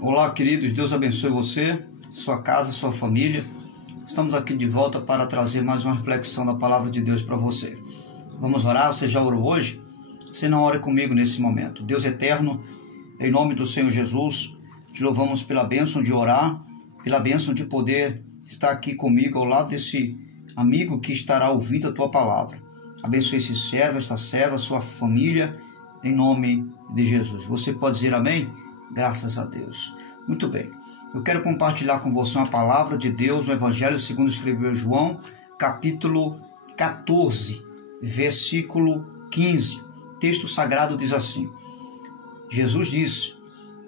Olá, queridos, Deus abençoe você, sua casa, sua família. Estamos aqui de volta para trazer mais uma reflexão da palavra de Deus para você. Vamos orar? Você já orou hoje? Se não, ore comigo nesse momento. Deus eterno, em nome do Senhor Jesus, te louvamos pela bênção de orar, pela bênção de poder estar aqui comigo ao lado desse amigo que estará ouvindo a tua palavra. Abençoe esse servo, esta serva, sua família, em nome de Jesus. Você pode dizer amém? Graças a Deus. Muito bem. Eu quero compartilhar com você uma palavra de Deus, o Evangelho segundo escreveu João, capítulo 14, versículo 15. O texto sagrado diz assim: Jesus disse: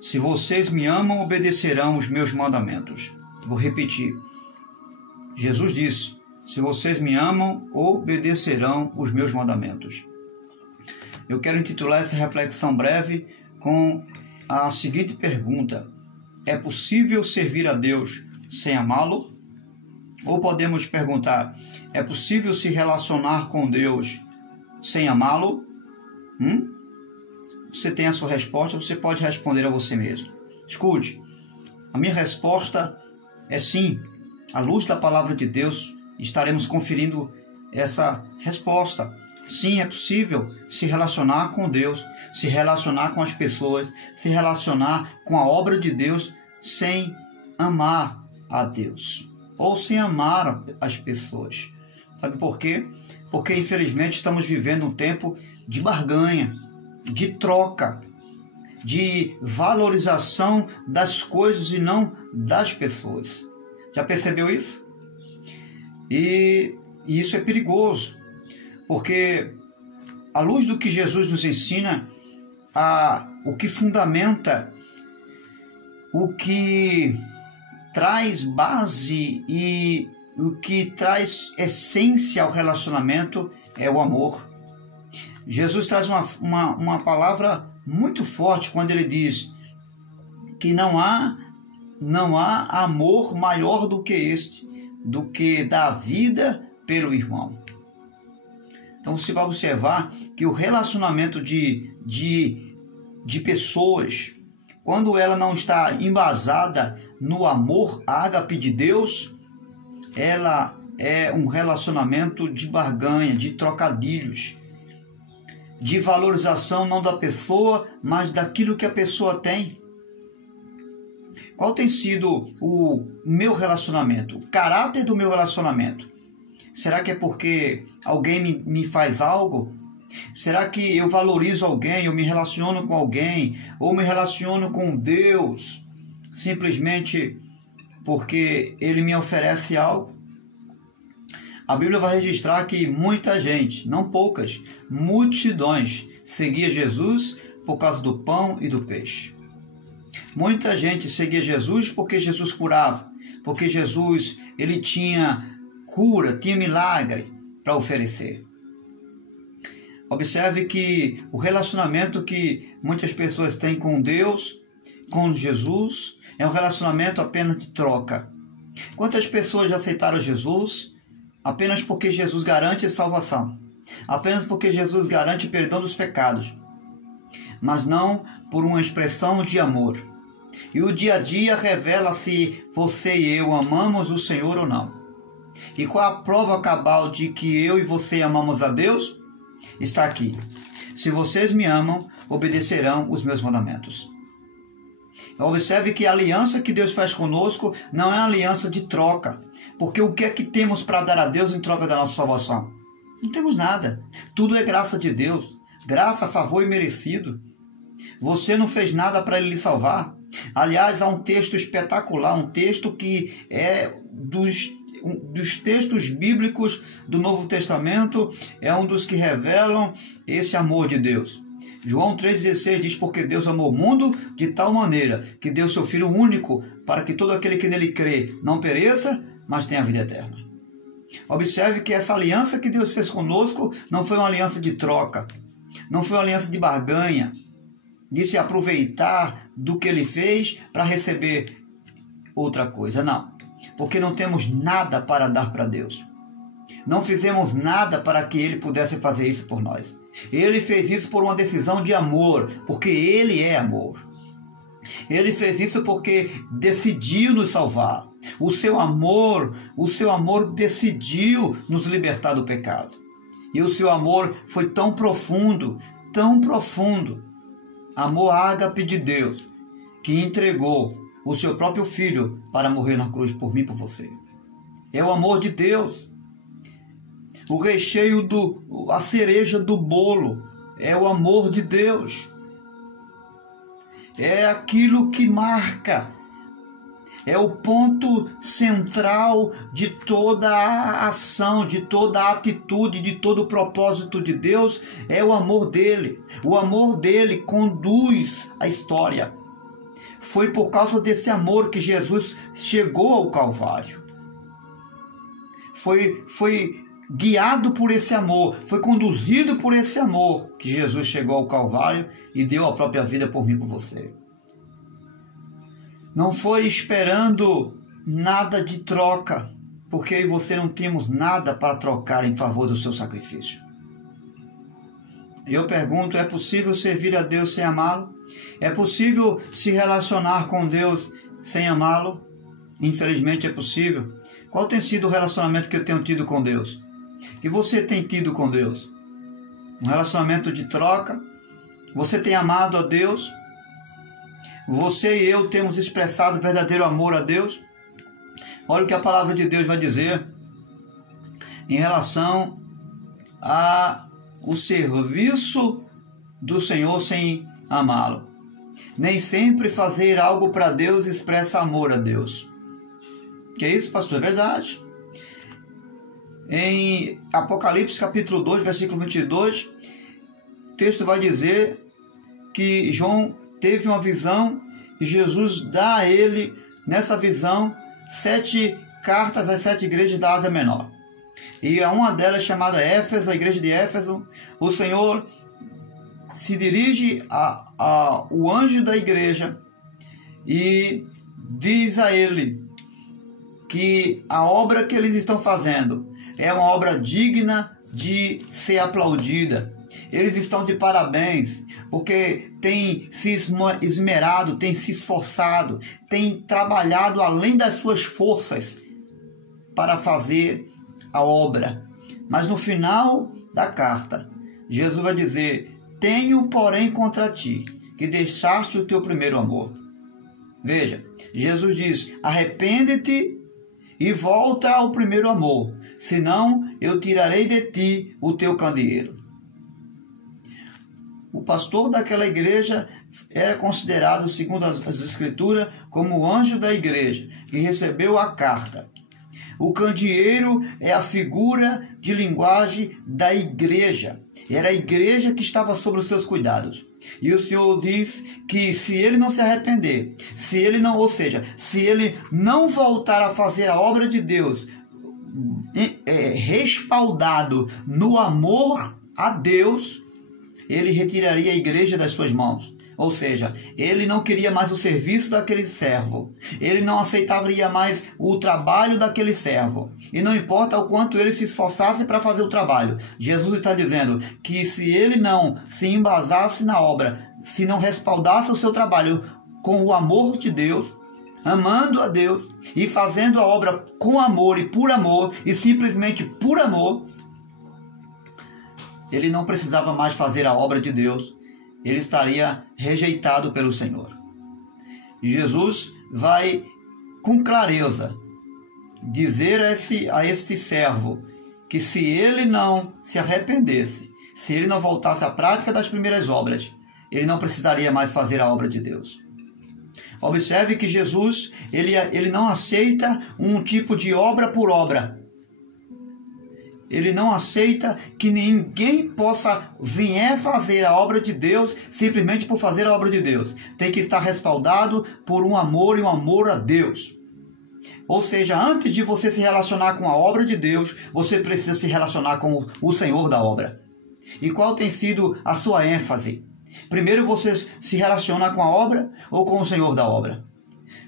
se vocês me amam, obedecerão os meus mandamentos. Vou repetir. Jesus disse: se vocês me amam, obedecerão os meus mandamentos. Eu quero intitular essa reflexão breve com a seguinte pergunta: é possível servir a Deus sem amá-lo? Ou podemos perguntar: é possível se relacionar com Deus sem amá-lo? Você tem a sua resposta, você pode responder a você mesmo. Escute, a minha resposta é sim. À luz da palavra de Deus, estaremos conferindo essa resposta. Sim, é possível se relacionar com Deus, se relacionar com as pessoas, se relacionar com a obra de Deus sem amar a Deus ou sem amar as pessoas. Sabe por quê? Porque infelizmente estamos vivendo um tempo de barganha, de troca, de valorização das coisas e não das pessoas. Já percebeu isso? E isso é perigoso. Porque, à luz do que Jesus nos ensina, o que fundamenta, o que traz base e o que traz essência ao relacionamento é o amor. Jesus traz uma palavra muito forte quando ele diz que não há amor maior do que este, do que dar vida pelo irmão. Então você vai observar que o relacionamento de pessoas, quando ela não está embasada no amor ágape de Deus, ela é um relacionamento de barganha, de trocadilhos, de valorização não da pessoa, mas daquilo que a pessoa tem. Qual tem sido o meu relacionamento, o caráter do meu relacionamento? Será que é porque alguém me faz algo? Será que eu valorizo alguém, eu me relaciono com alguém, ou me relaciono com Deus, simplesmente porque Ele me oferece algo? A Bíblia vai registrar que muita gente, não poucas, multidões, seguia Jesus por causa do pão e do peixe. Muita gente seguia Jesus porque Jesus curava, porque Jesus ele tinha cura, tinha milagre para oferecer. Observe que o relacionamento que muitas pessoas têm com Deus, com Jesus, é um relacionamento apenas de troca. Quantas pessoas já aceitaram Jesus apenas porque Jesus garante salvação, apenas porque Jesus garante perdão dos pecados, mas não por uma expressão de amor. E o dia a dia revela se você e eu amamos o Senhor ou não. E qual a prova cabal de que eu e você amamos a Deus? Está aqui. Se vocês me amam, obedecerão os meus mandamentos. Observe que a aliança que Deus faz conosco não é uma aliança de troca. Porque o que é que temos para dar a Deus em troca da nossa salvação? Não temos nada. Tudo é graça de Deus. Graça, favor e merecido. Você não fez nada para Ele lhe salvar. Aliás, há um texto espetacular, um texto que é dos textos bíblicos do Novo Testamento, é um dos que revelam esse amor de Deus. João 3,16 diz: porque Deus amou o mundo de tal maneira que deu seu Filho único, para que todo aquele que nele crê não pereça, mas tenha a vida eterna. Observe que essa aliança que Deus fez conosco não foi uma aliança de troca, não foi uma aliança de barganha, de se aproveitar do que Ele fez para receber outra coisa, não. Porque não temos nada para dar para Deus. Não fizemos nada para que Ele pudesse fazer isso por nós. Ele fez isso por uma decisão de amor, porque Ele é amor. Ele fez isso porque decidiu nos salvar. O seu amor decidiu nos libertar do pecado. E o seu amor foi tão profundo, amor ágape de Deus, que entregou o seu próprio Filho para morrer na cruz por mim e por você. É o amor de Deus. O recheio, a cereja do bolo é o amor de Deus. É aquilo que marca, é o ponto central de toda a ação, de toda a atitude, de todo o propósito de Deus, é o amor dele. O amor dele conduz a história. Foi por causa desse amor que Jesus chegou ao Calvário. Foi guiado por esse amor, foi conduzido por esse amor que Jesus chegou ao Calvário e deu a própria vida por mim e por você. Não foi esperando nada de troca, porque eu e você não tínhamos nada para trocar em favor do seu sacrifício. Eu pergunto, é possível servir a Deus sem amá-lo? É possível se relacionar com Deus sem amá-lo? Infelizmente é possível. Qual tem sido o relacionamento que eu tenho tido com Deus? Que você tem tido com Deus? Um relacionamento de troca? Você tem amado a Deus? Você e eu temos expressado verdadeiro amor a Deus? Olha o que a palavra de Deus vai dizer em relação ao serviço do Senhor sem amá-lo. Nem sempre fazer algo para Deus expressa amor a Deus. Que é isso, pastor? É verdade. Em Apocalipse capítulo 2, versículo 22, o texto vai dizer que João teve uma visão e Jesus dá a ele, nessa visão, 7 cartas às 7 igrejas da Ásia Menor. E a uma delas, chamada Éfeso, a igreja de Éfeso, o Senhor se dirige ao anjo da igreja e diz a ele que a obra que eles estão fazendo é uma obra digna de ser aplaudida. Eles estão de parabéns, porque têm se esmerado, têm se esforçado, têm trabalhado além das suas forças para fazer a obra. Mas no final da carta, Jesus vai dizer: tenho, porém, contra ti, que deixaste o teu primeiro amor. Veja, Jesus diz: arrepende-te e volta ao primeiro amor, senão eu tirarei de ti o teu candeeiro. O pastor daquela igreja era considerado, segundo as escrituras, como o anjo da igreja, que recebeu a carta. O candeeiro é a figura de linguagem da igreja. Era a igreja que estava sob os seus cuidados. E o Senhor diz que se ele não se arrepender, se ele não voltar a fazer a obra de Deus, respaldado no amor a Deus, ele retiraria a igreja das suas mãos. Ou seja, ele não queria mais o serviço daquele servo. Ele não aceitaria mais o trabalho daquele servo. E não importa o quanto ele se esforçasse para fazer o trabalho. Jesus está dizendo que se ele não se embasasse na obra, se não respaldasse o seu trabalho com o amor de Deus, amando a Deus e fazendo a obra com amor e simplesmente por amor, ele não precisava mais fazer a obra de Deus. Ele estaria rejeitado pelo Senhor. E Jesus vai com clareza dizer a este servo que se ele não se arrependesse, se ele não voltasse à prática das primeiras obras, ele não precisaria mais fazer a obra de Deus. Observe que Jesus ele não aceita um tipo de obra por obra. Ele não aceita que ninguém possa vir fazer a obra de Deus simplesmente por fazer a obra de Deus. Tem que estar respaldado por um amor e um amor a Deus. Ou seja, antes de você se relacionar com a obra de Deus, você precisa se relacionar com o Senhor da obra. E qual tem sido a sua ênfase? Primeiro você se relaciona com a obra ou com o Senhor da obra?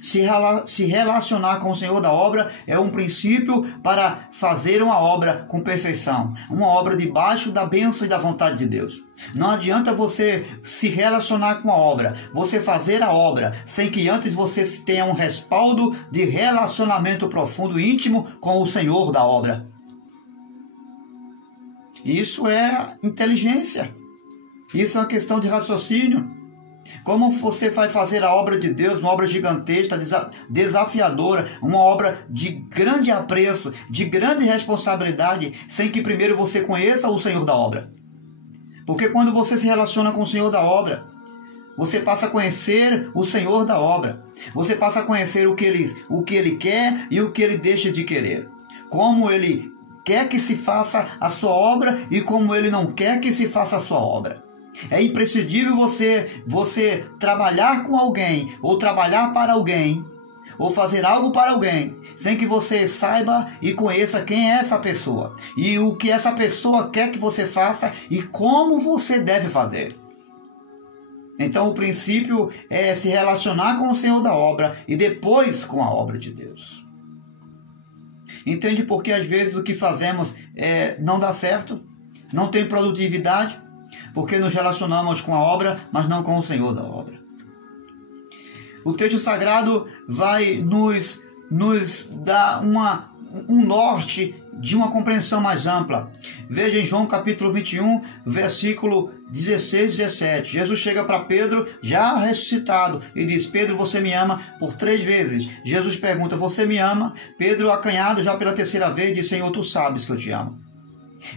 Se relacionar com o Senhor da obra é um princípio para fazer uma obra com perfeição, uma obra debaixo da bênção e da vontade de Deus. Não adianta você se relacionar com a obra, você fazer a obra, sem que antes você tenha um respaldo de relacionamento profundo e íntimo com o Senhor da obra. Isso é inteligência, isso é uma questão de raciocínio. Como você vai fazer a obra de Deus, uma obra gigantesca, desafiadora, uma obra de grande apreço, de grande responsabilidade, sem que primeiro você conheça o Senhor da obra? Porque quando você se relaciona com o Senhor da obra, você passa a conhecer o Senhor da obra. Você passa a conhecer o que ele quer e o que ele deixa de querer. Como ele quer que se faça a sua obra e como ele não quer que se faça a sua obra. É imprescindível você trabalhar com alguém, ou trabalhar para alguém, ou fazer algo para alguém, sem que você saiba e conheça quem é essa pessoa, e o que essa pessoa quer que você faça, e como você deve fazer. Então o princípio é se relacionar com o Senhor da obra, e depois com a obra de Deus. Entende por que às vezes o que fazemos não dá certo, não tem produtividade? Porque nos relacionamos com a obra, mas não com o Senhor da obra. O texto sagrado vai nos dar um norte de uma compreensão mais ampla. Veja em João capítulo 21, versículo 16 e 17. Jesus chega para Pedro, já ressuscitado, e diz: Pedro, você me ama? Por 3 vezes. Jesus pergunta: você me ama? Pedro, acanhado já pela 3ª vez, diz: Senhor, tu sabes que eu te amo.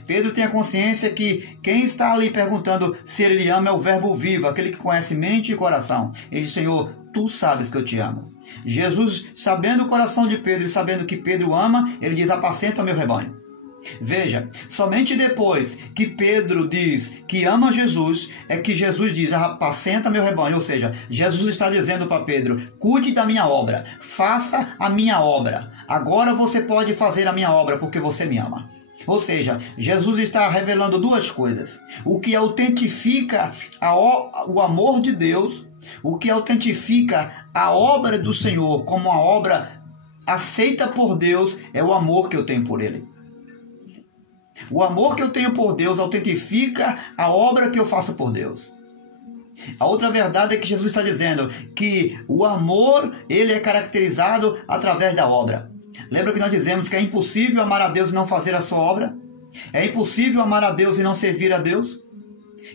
Pedro tem a consciência que quem está ali perguntando se ele lhe ama é o verbo vivo, aquele que conhece mente e coração. Ele diz: Senhor, tu sabes que eu te amo. Jesus, sabendo o coração de Pedro e sabendo que Pedro ama, ele diz: apacenta meu rebanho. Veja, somente depois que Pedro diz que ama Jesus, é que Jesus diz: apacenta meu rebanho. Ou seja, Jesus está dizendo para Pedro: cuide da minha obra, faça a minha obra. Agora você pode fazer a minha obra porque você me ama. Ou seja, Jesus está revelando 2 coisas. O que autentifica o amor de Deus, o que autentifica a obra do Senhor como uma obra aceita por Deus, é o amor que eu tenho por Ele. O amor que eu tenho por Deus autentifica a obra que eu faço por Deus. A outra verdade é que Jesus está dizendo que o amor, ele é caracterizado através da obra. Lembra que nós dizemos que é impossível amar a Deus e não fazer a sua obra? É impossível amar a Deus e não servir a Deus?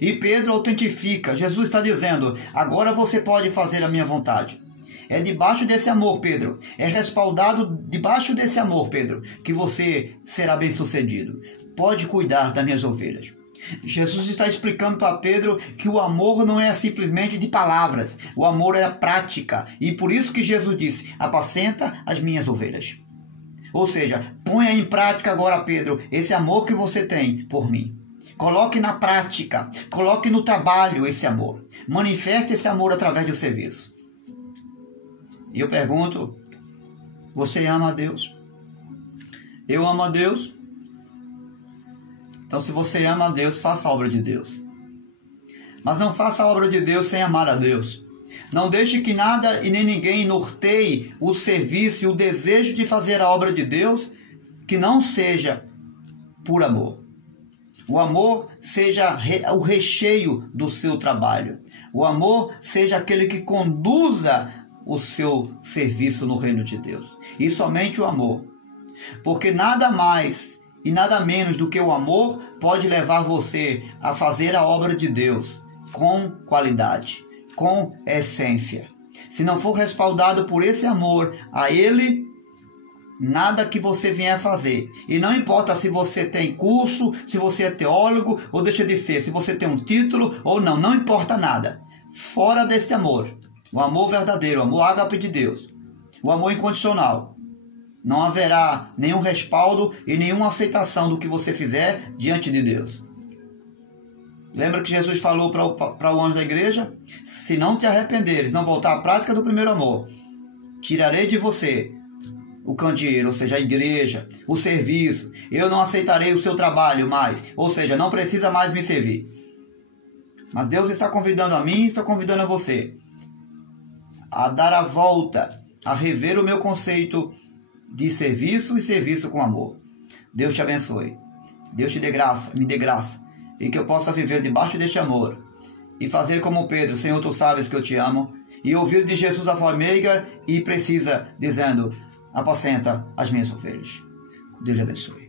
E Pedro autentifica. Jesus está dizendo: agora você pode fazer a minha vontade. É debaixo desse amor, Pedro. É respaldado debaixo desse amor, Pedro, que você será bem-sucedido. Pode cuidar das minhas ovelhas. Jesus está explicando para Pedro que o amor não é simplesmente de palavras. O amor é a prática. E por isso que Jesus disse: apacenta as minhas ovelhas. Ou seja, ponha em prática agora, Pedro, esse amor que você tem por mim. Coloque na prática, coloque no trabalho esse amor. Manifeste esse amor através do serviço. E eu pergunto: você ama a Deus? Eu amo a Deus? Então, se você ama a Deus, faça a obra de Deus. Mas não faça a obra de Deus sem amar a Deus. Não deixe que nada e nem ninguém norteie o serviço e o desejo de fazer a obra de Deus que não seja por amor. O amor seja o recheio do seu trabalho. O amor seja aquele que conduza o seu serviço no reino de Deus. E somente o amor. Porque nada mais e nada menos do que o amor pode levar você a fazer a obra de Deus com qualidade, com essência. Se não for respaldado por esse amor a Ele, nada que você vier fazer, e não importa se você tem curso, se você é teólogo ou deixa de ser, se você tem um título ou não, não importa nada. Fora desse amor, o amor verdadeiro, o amor ágape de Deus, o amor incondicional, não haverá nenhum respaldo e nenhuma aceitação do que você fizer diante de Deus. Lembra que Jesus falou para o anjo da igreja? Se não te arrependeres, não voltar à prática do primeiro amor, tirarei de você o candeeiro, ou seja, a igreja, o serviço. Eu não aceitarei o seu trabalho mais, ou seja, não precisa mais me servir. Mas Deus está convidando a mim, está convidando a você a dar a volta, a rever o meu conceito de serviço e serviço com amor. Deus te abençoe. Deus te dê graça, me dê graça, e que eu possa viver debaixo deste amor e fazer como Pedro: Senhor, tu sabes que eu te amo, e ouvir de Jesus a voz meiga e precisa, dizendo: apacenta as minhas ovelhas. Deus te abençoe.